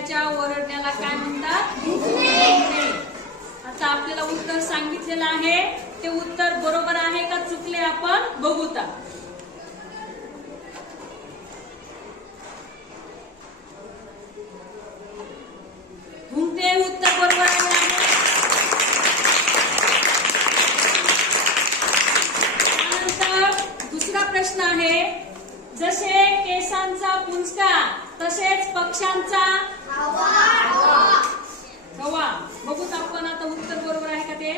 मुंग्याच्या ओरडण्याला काय म्हणतात? भुंकणे. आता आपल्याला उत्तर सांगितलेलं आहे, ते उत्तर बरोबर आहे का चुकले आपण बघूता. भुंकणे उत्तर बरोबर आहे. त्यानंतर दुसरा प्रश्न आहे, जसे केसांचा पुंजका तसेच पक्ष्यांचा कवा. बघूत आपण आता उत्तर बरोबर आहे का ते.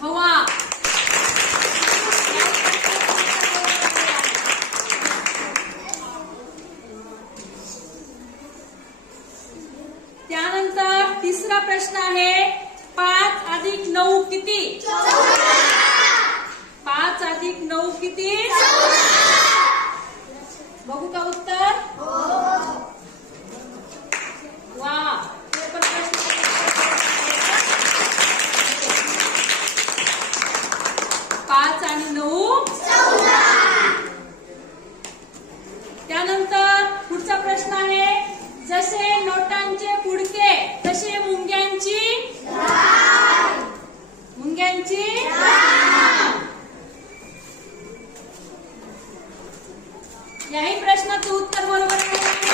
खवा. त्यानंतर तिसरा प्रश्न आहे, 5 अधिक 9 किती? 5 अधिक 9 किती? बघू का उत्तर? वा, ते पण प्रश्न. 5 आणि 9 त्यानंतर पुढचा प्रश्न आहे, जसे नोटांचे पुडके तसे मुंग्यांची याही प्रश्नाचं उत्तर बरोबर आहे.